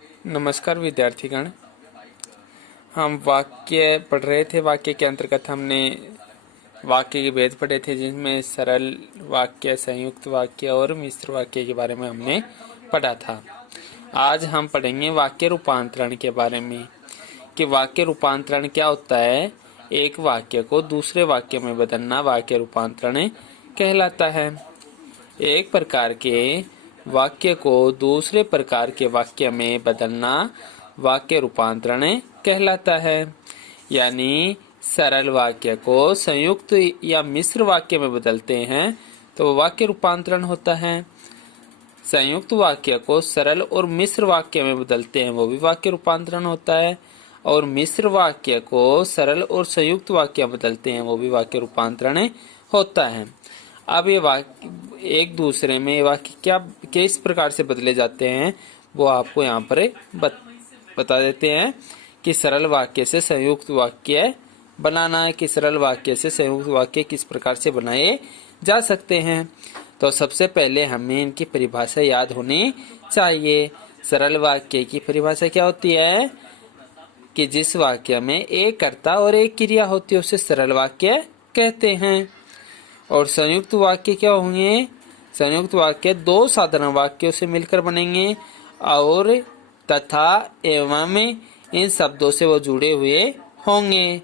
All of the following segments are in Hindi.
नमस्कार विद्यार्थीगण। हम वाक्य पढ़ रहे थे। वाक्य के अंतर्गत हमने वाक्य के भेद पढ़े थे, जिसमें सरल वाक्य, संयुक्त वाक्य और मिश्र वाक्य के बारे में हमने पढ़ा था। आज हम पढ़ेंगे वाक्य रूपांतरण के बारे में कि वाक्य रूपांतरण क्या होता है। एक वाक्य को दूसरे वाक्य में बदलना वाक्य रूपांतरण कहलाता है। एक प्रकार के वाक्य को दूसरे प्रकार के वाक्य में बदलना वाक्य रूपांतरण कहलाता है। यानी सरल वाक्य को संयुक्त या मिश्र वाक्य में बदलते हैं तो वाक्य रूपांतरण होता है। संयुक्त वाक्य को सरल और मिश्र वाक्य में बदलते हैं, वो भी वाक्य रूपांतरण होता है। और मिश्र वाक्य को सरल और संयुक्त वाक्य में बदलते हैं, वो भी वाक्य रूपांतरण होता है। अब ये वाक्य एक दूसरे में वाक्य क्या किस प्रकार से बदले जाते हैं वो आपको यहाँ पर बता देते हैं कि सरल वाक्य से संयुक्त वाक्य बनाना है कि सरल वाक्य से संयुक्त वाक्य किस प्रकार से बनाए जा सकते हैं। तो सबसे पहले हमें इनकी परिभाषा याद होनी चाहिए। सरल वाक्य की परिभाषा क्या होती है कि जिस वाक्य में एक कर्ता और एक क्रिया होती है उसे सरल वाक्य कहते हैं। और संयुक्त वाक्य क्या होंगे? संयुक्त वाक्य दो साधारण वाक्यों से मिलकर बनेंगे और तथा एवं इन शब्दों से वो जुड़े हुए होंगे।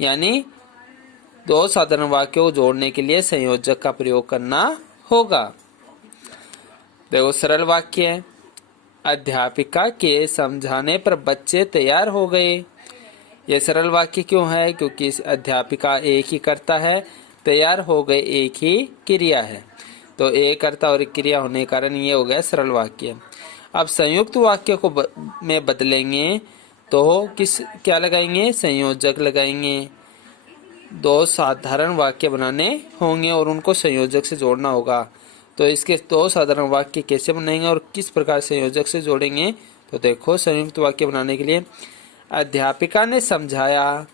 यानी दो साधारण वाक्यों को जोड़ने के लिए संयोजक का प्रयोग करना होगा। देखो, सरल वाक्य, अध्यापिका के समझाने पर बच्चे तैयार हो गए। ये सरल वाक्य क्यों है? क्योंकि अध्यापिका एक ही करता है, तैयार हो गए एक ही क्रिया है। तो एक कर्ता और एक क्रिया होने के कारण ये हो गया सरल वाक्य। अब संयुक्त वाक्य को में बदलेंगे तो क्या लगाएंगे? संयोजक लगाएंगे। दो साधारण वाक्य बनाने होंगे और उनको संयोजक से जोड़ना होगा। तो इसके दो साधारण वाक्य कैसे बनेंगे और किस प्रकार संयोजक से जोड़ेंगे? तो देखो, संयुक्त वाक्य बनाने के लिए अध्यापिका ने समझाया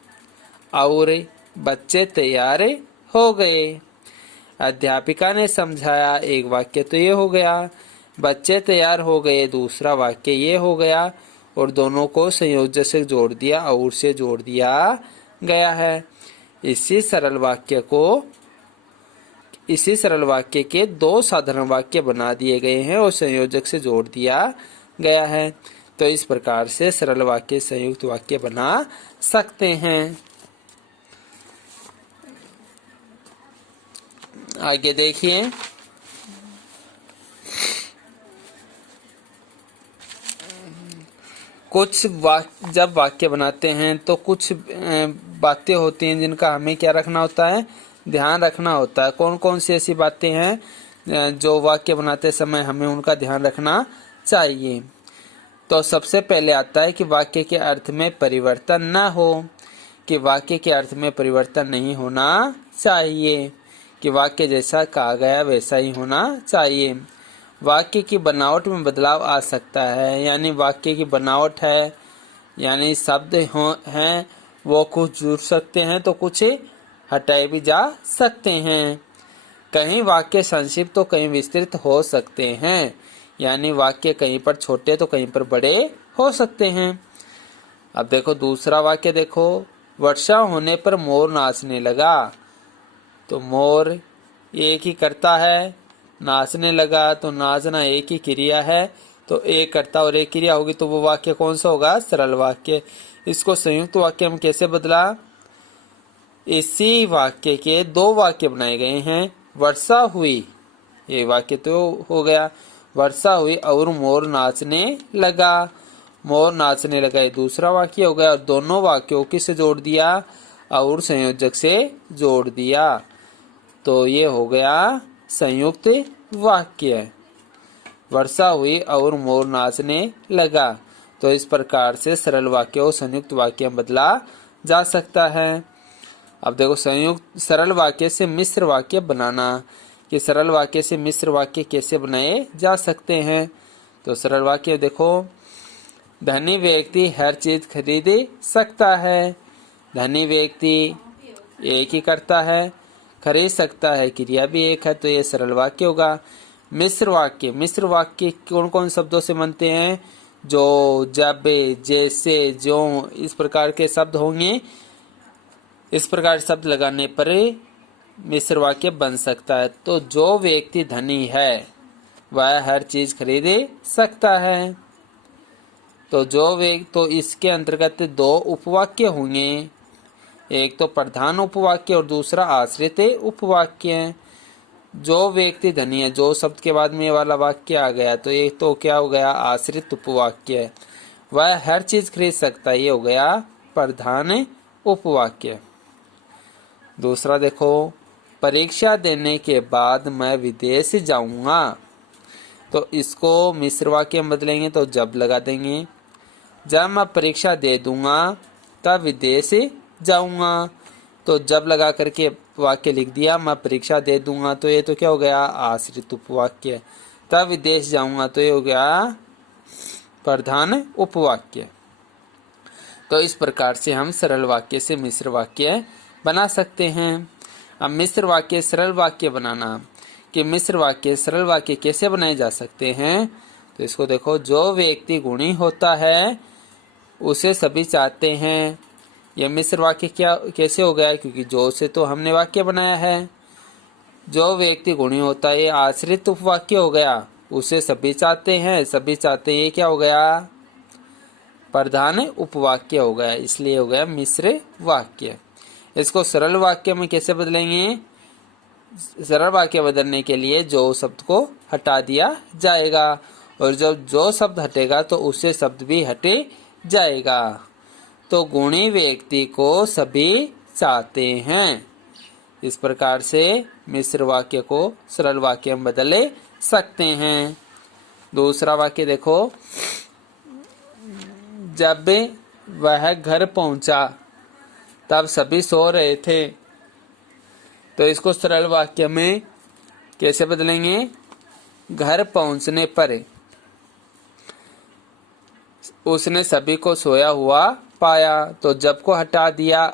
और बच्चे तैयार हो गए। अध्यापिका ने समझाया, एक वाक्य तो ये हो गया। बच्चे तैयार हो गए, दूसरा वाक्य ये हो गया। और दोनों को संयोजक से जोड़ दिया और से जोड़ दिया गया है। इसी सरल वाक्य के दो साधारण वाक्य बना दिए गए हैं और संयोजक से जोड़ दिया गया है। तो इस प्रकार से सरल वाक्य संयुक्त वाक्य बना सकते हैं। आगे देखिए, जब वाक्य बनाते हैं तो कुछ बातें होती हैं जिनका हमें क्या रखना होता है? ध्यान रखना होता है। कौन कौन सी ऐसी बातें हैं जो वाक्य बनाते समय हमें उनका ध्यान रखना चाहिए? तो सबसे पहले आता है कि वाक्य के अर्थ में परिवर्तन न हो, कि वाक्य के अर्थ में परिवर्तन नहीं होना चाहिए, कि वाक्य जैसा कहा गया वैसा ही होना चाहिए। वाक्य की बनावट में बदलाव आ सकता है। यानी वाक्य की बनावट है, यानी शब्द हैं वो कुछ जुड़ सकते हैं तो कुछ हटाए भी जा सकते हैं। कहीं वाक्य संक्षिप्त तो कहीं विस्तृत हो सकते हैं। यानी वाक्य कहीं पर छोटे तो कहीं पर बड़े हो सकते हैं। अब देखो, दूसरा वाक्य देखो, वर्षा होने पर मोर नाचने लगा। तो मोर एक ही करता है, नाचने लगा तो नाचना एक ही क्रिया है। तो एक कर्ता और एक क्रिया होगी तो वो वाक्य कौन सा होगा? सरल वाक्य। इसको संयुक्त वाक्य में कैसे बदला? इसी वाक्य के दो वाक्य बनाए गए हैं। वर्षा हुई, ये वाक्य तो हो गया। वर्षा हुई और मोर नाचने लगा। मोर नाचने लगा, ये दूसरा वाक्य हो गया। और दोनों वाक्यों को किससे जोड़ दिया? और संयोजक से जोड़ दिया। तो ये हो गया संयुक्त वाक्य। वर्षा हुई और मोर नाचने लगा। तो इस प्रकार से सरल वाक्य को संयुक्त वाक्य में बदला जा सकता है। अब देखो, सरल वाक्य से मिश्र वाक्य बनाना, कि सरल वाक्य से मिश्र वाक्य कैसे बनाए जा सकते हैं। तो सरल वाक्य देखो, धनी व्यक्ति हर चीज खरीद सकता है। धनी व्यक्ति एक ही करता है, खरीद सकता है, क्रिया भी एक है। तो ये सरल वाक्य होगा। मिश्र वाक्य कौन कौन शब्दों से बनते हैं? जो, जब, जैसे, जो, इस प्रकार के शब्द होंगे। इस प्रकार शब्द लगाने पर मिश्र वाक्य बन सकता है। तो जो व्यक्ति धनी है वह हर चीज खरीद सकता है। तो तो इसके अंतर्गत दो उपवाक्य होंगे, एक तो प्रधान उपवाक्य और दूसरा आश्रित उपवाक्य। जो व्यक्ति धनी है, जो शब्द के बाद में ये वाला वाक्य आ गया तो ये तो क्या हो गया, आश्रित उपवाक्य। वह हर चीज खरीद सकता है, ये हो गया प्रधान उपवाक्य। दूसरा देखो, परीक्षा देने के बाद मैं विदेश जाऊंगा। तो इसको मिश्र वाक्य में बदलेंगे तो जब लगा देंगे। जब मैं परीक्षा दे दूंगा तब विदेश जाऊंगा। तो जब लगा करके वाक्य लिख दिया, मैं परीक्षा दे दूंगा, तो ये तो क्या हो गया, आश्रित उपवाक्य। तब विदेश जाऊंगा तो ये हो गया प्रधान उपवाक्य। तो इस प्रकार से हम सरल वाक्य से मिश्र वाक्य बना सकते हैं। अब मिश्र वाक्य सरल वाक्य बनाना, कि मिश्र वाक्य सरल वाक्य कैसे बनाए जा सकते हैं, तो इसको देखो, जो व्यक्ति गुणी होता है उसे सभी चाहते हैं। यह मिश्र वाक्य क्या कैसे हो गया, क्योंकि जो से तो हमने वाक्य बनाया है। जो व्यक्ति गुणी होता है, ये आश्रित उपवाक्य हो गया, उसे सभी चाहते हैं, सभी चाहते हैं, ये क्या हो गया, प्रधान उपवाक्य हो गया, इसलिए हो गया मिश्र वाक्य। इसको सरल वाक्य में कैसे बदलेंगे, सरल वाक्य बदलने के लिए जो शब्द को हटा दिया जाएगा, और जब जो शब्द हटेगा तो उससे शब्द भी हटे जाएगा। तो गुणी व्यक्ति को सभी चाहते हैं। इस प्रकार से मिश्र वाक्य को सरल वाक्य में बदले सकते हैं। दूसरा वाक्य देखो, जब वह घर पहुंचा तब सभी सो रहे थे। तो इसको सरल वाक्य में कैसे बदलेंगे, घर पहुंचने पर उसने सभी को सोया हुआ पाया। तो जब को हटा दिया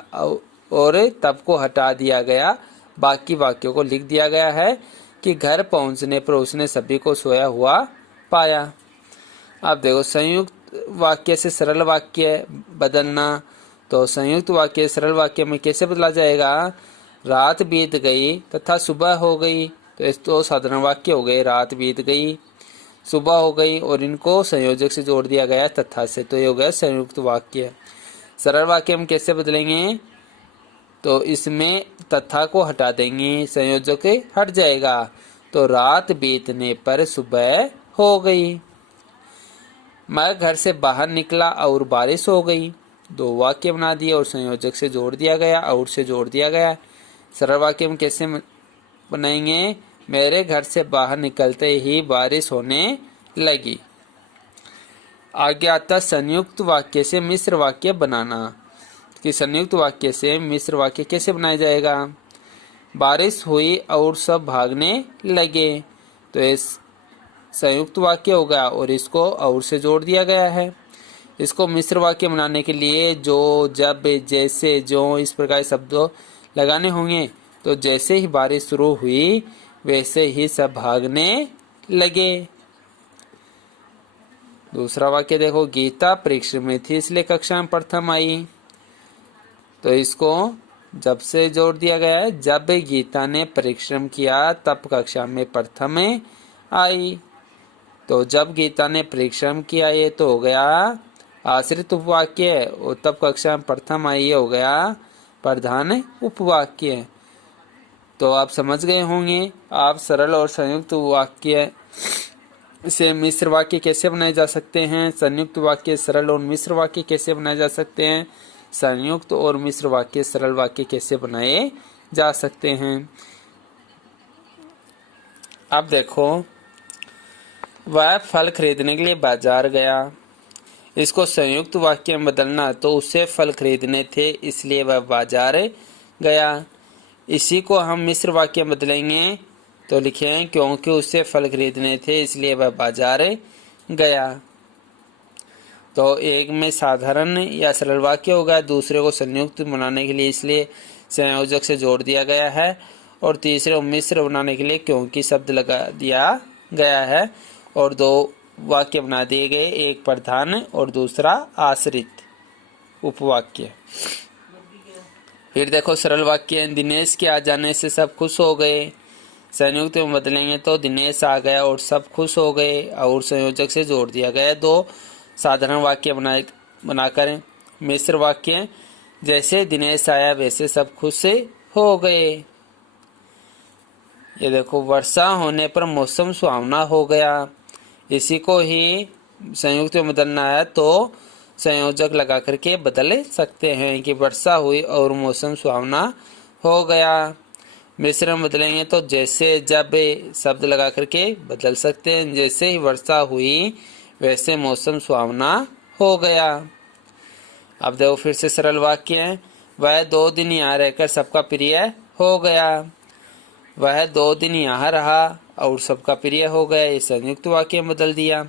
और तब को हटा दिया गया, बाकी वाक्यों को लिख दिया गया है कि घर पहुंचने पर उसने सभी को सोया हुआ पाया। अब देखो, संयुक्त वाक्य से सरल वाक्य बदलना, तो संयुक्त वाक्य सरल वाक्य में कैसे बदला जाएगा, रात बीत गई तथा सुबह हो गई। तो इस तो साधारण वाक्य हो गए, रात बीत गई, सुबह हो गई, और इनको संयोजक से जोड़ दिया गया तथा से, तो ये हो गया संयुक्त वाक्य। सरल वाक्य में कैसे बदलेंगे, तो इसमें तथा को हटा देंगे, संयोजक हट जाएगा, तो रात बीतने पर सुबह हो गई। मैं घर से बाहर निकला और बारिश हो गई। दो वाक्य बना दिए और संयोजक से जोड़ दिया गया, और से जोड़ दिया गया। सरल वाक्य में कैसे बनाएंगे, मेरे घर से बाहर निकलते ही बारिश होने लगी। आगे आता संयुक्त वाक्य से मिश्र वाक्य बनाना, कि संयुक्त वाक्य से मिश्र वाक्य कैसे बनाया जाएगा। बारिश हुई और सब भागने लगे। तो इस संयुक्त वाक्य होगा और इसको और से जोड़ दिया गया है। इसको मिश्र वाक्य बनाने के लिए जो, जब, जैसे, जो, इस प्रकार शब्द लगाने होंगे। तो जैसे ही बारिश शुरू हुई वैसे ही सब भागने लगे। दूसरा वाक्य देखो, गीता परिश्रम में थी इसलिए कक्षा में प्रथम आई। तो इसको जब से जोड़ दिया गया है, जब गीता ने परिश्रम किया तब कक्षा में प्रथम आई। तो जब गीता ने परिश्रम किया, ये तो हो गया आश्रित उपवाक्य, और तब कक्षा में प्रथम आई, ये हो गया प्रधान उपवाक्य। तो आप समझ गए होंगे, आप सरल और संयुक्त वाक्य से मिश्र वाक्य कैसे बनाए जा सकते हैं, संयुक्त वाक्य सरल और मिश्र वाक्य कैसे बनाए जा सकते हैं, संयुक्त और मिश्र वाक्य सरल वाक्य कैसे बनाए जा सकते हैं। अब देखो, वह फल खरीदने के लिए बाजार गया। इसको संयुक्त वाक्य में बदलना, तो उससे फल खरीदने थे इसलिए वह बाजार गया। इसी को हम मिश्र वाक्य में बदलेंगे, तो लिखें क्योंकि उससे फल खरीदने थे इसलिए वह बाजार गया। तो एक में साधारण या सरल वाक्य होगा, दूसरे को संयुक्त बनाने के लिए इसलिए संयोजक से जोड़ दिया गया है, और तीसरे को मिश्र बनाने के लिए क्योंकि शब्द लगा दिया गया है, और दो वाक्य बना दिए गए, एक प्रधान और दूसरा आश्रित उपवाक्य। फिर देखो सरल वाक्य, दिनेश के आ जाने से सब खुश हो गए। संयुक्त में बदलेंगे तो दिनेश आ गया और सब खुश हो गए, और संयोजक से जोड़ दिया गया। दो साधारण वाक्य बनाकर मिश्र वाक्य, जैसे दिनेश आया वैसे सब खुश हो गए। ये देखो, वर्षा होने पर मौसम सुहावना हो गया। इसी को ही संयुक्त में बदलना है तो संयोजक लगा करके बदल सकते हैं कि वर्षा हुई और मौसम सुहावना हो गया। मिश्र में बदलेंगे तो जैसे जब शब्द लगा करके बदल सकते हैं। जैसे ही वर्षा हुई वैसे मौसम सुहावना हो गया। अब देखो फिर से सरल वाक्य है, वह 2 दिन यहाँ रहकर सबका प्रिय हो गया। वह 2 दिन यहाँ रहा और सबका प्रिय हो गया। ये संयुक्त वाक्य में बदल दिया।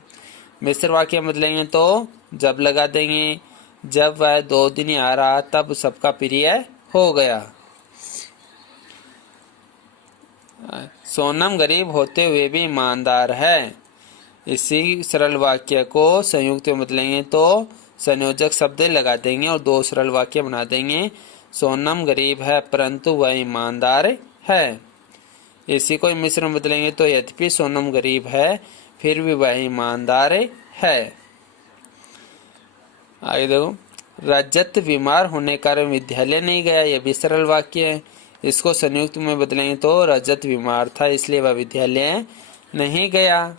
मिश्र वाक्य में बदलेंगे तो जब लगा देंगे, जब वह 2 दिन यहाँ रहा तब सबका प्रिय हो गया। सोनम गरीब होते हुए भी ईमानदार है। इसी सरल वाक्य को संयुक्त में बदलेंगे तो संयोजक शब्द लगा देंगे और 2 सरल वाक्य बना देंगे। सोनम गरीब है परंतु वह ईमानदार है। इसी को मिश्र में बदलेंगे तो यद्यपि सोनम गरीब है फिर भी वह ईमानदार है। आगे देखो, रजत बीमार होने के कारण विद्यालय नहीं गया। यह भी सरल वाक्य है। इसको संयुक्त में बदलेंगे तो रजत बीमार था इसलिए वह विद्यालय नहीं गया।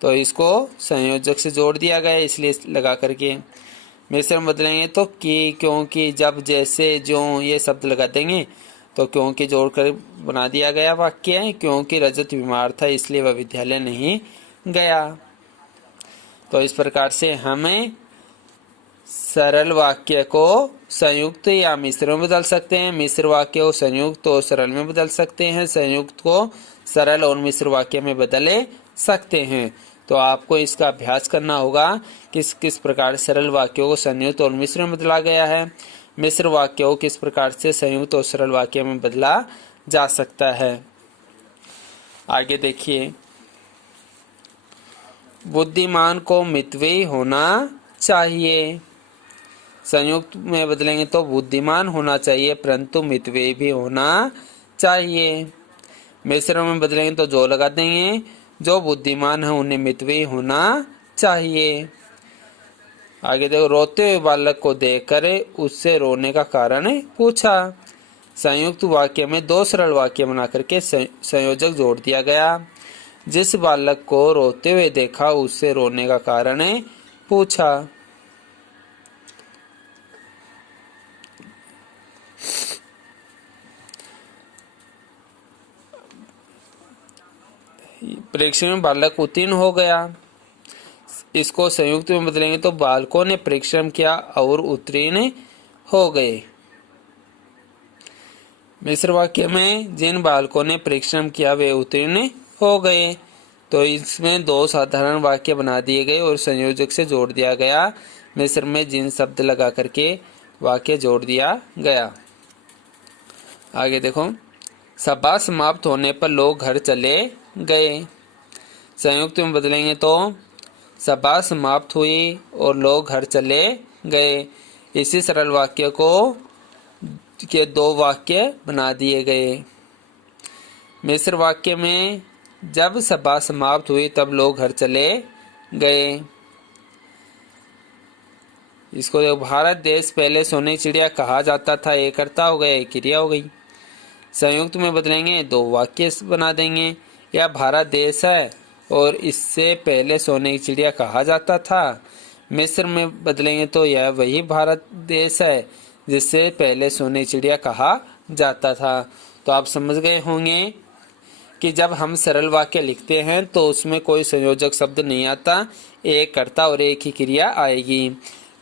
तो इसको संयोजक से जोड़ दिया गया इसलिए लगा करके। मिश्र में बदलेंगे तो कि, क्योंकि, जब, जैसे, जो ये शब्द लगा देंगे तो क्योंकि जोड़कर बना दिया गया वाक्य है। क्योंकि रजत बीमार था इसलिए वह विद्यालय नहीं गया। तो इस प्रकार से हमें सरल वाक्य को संयुक्त या मिश्र में बदल सकते हैं। मिश्र वाक्य को संयुक्त और सरल में बदल सकते हैं। संयुक्त को सरल और मिश्र वाक्य में बदले सकते हैं। तो आपको इसका अभ्यास करना होगा किस किस प्रकार सरल वाक्यों को संयुक्त और मिश्र में बदला गया है, मिश्र वाक्यों को किस प्रकार से संयुक्त और सरल वाक्य में बदला जा सकता है। आगे देखिए, बुद्धिमान को मितव्ययी होना चाहिए। संयुक्त में बदलेंगे तो बुद्धिमान होना चाहिए परंतु मितव्ययी भी होना चाहिए। मिश्र में बदलेंगे तो जो लगा देंगे, जो बुद्धिमान है उन्हें मितव्ययी होना चाहिए। आगे देखो, रोते हुए बालक को देखकर उससे रोने का कारण पूछा। संयुक्त वाक्य में 2 सरल वाक्य बना करके संयोजक जोड़ दिया गया। जिस बालक को रोते हुए देखा उससे रोने का कारण पूछा। परीक्षा में बालक उत्तीर्ण हो गया। इसको संयुक्त में बदलेंगे तो बालकों ने परिश्रम किया और उत्तीर्ण हो गए। मिश्र वाक्य में जिन बालकों ने परिश्रम किया वे उत्तीर्ण हो गए। तो इसमें 2 साधारण वाक्य बना दिए गए और संयोजक से जोड़ दिया गया। मिश्र में जिन शब्द लगा करके वाक्य जोड़ दिया गया। आगे देखो, सभा समाप्त होने पर लोग घर चले गए। संयुक्त में बदलेंगे तो सभा समाप्त हुई और लोग घर चले गए। इसी सरल वाक्य को के 2 वाक्य बना दिए गए। मिश्र वाक्य में जब सभा समाप्त हुई तब लोग घर चले गए। इसको भारत देश पहले सोने की चिड़िया कहा जाता था, एक कर्ता हो गया, एक क्रिया हो गई। संयुक्त में बदलेंगे 2 वाक्य बना देंगे। यह भारत देश है और इससे पहले सोने की चिड़िया कहा जाता था। मिस्र में बदलेंगे तो यह वही भारत देश है जिससे पहले सोने की चिड़िया कहा जाता था। तो आप समझ गए होंगे कि जब हम सरल वाक्य लिखते हैं तो उसमें कोई संयोजक शब्द नहीं आता, एक कर्ता और एक ही क्रिया आएगी।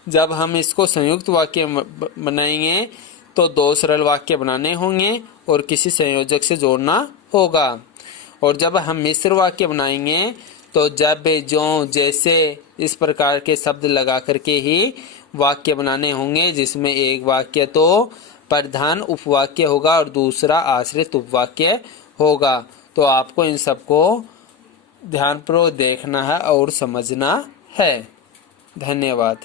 जब हम इसको संयुक्त वाक्य बनाएंगे तो 2 सरल वाक्य बनाने होंगे और किसी संयोजक से जोड़ना होगा। और जब हम मिश्र वाक्य बनाएंगे तो जब, जो, जैसे इस प्रकार के शब्द लगा करके ही वाक्य बनाने होंगे, जिसमें एक वाक्य तो प्रधान उपवाक्य होगा और दूसरा आश्रित उपवाक्य होगा। तो आपको इन सबको ध्यानपूर्वक देखना है और समझना है। धन्यवाद।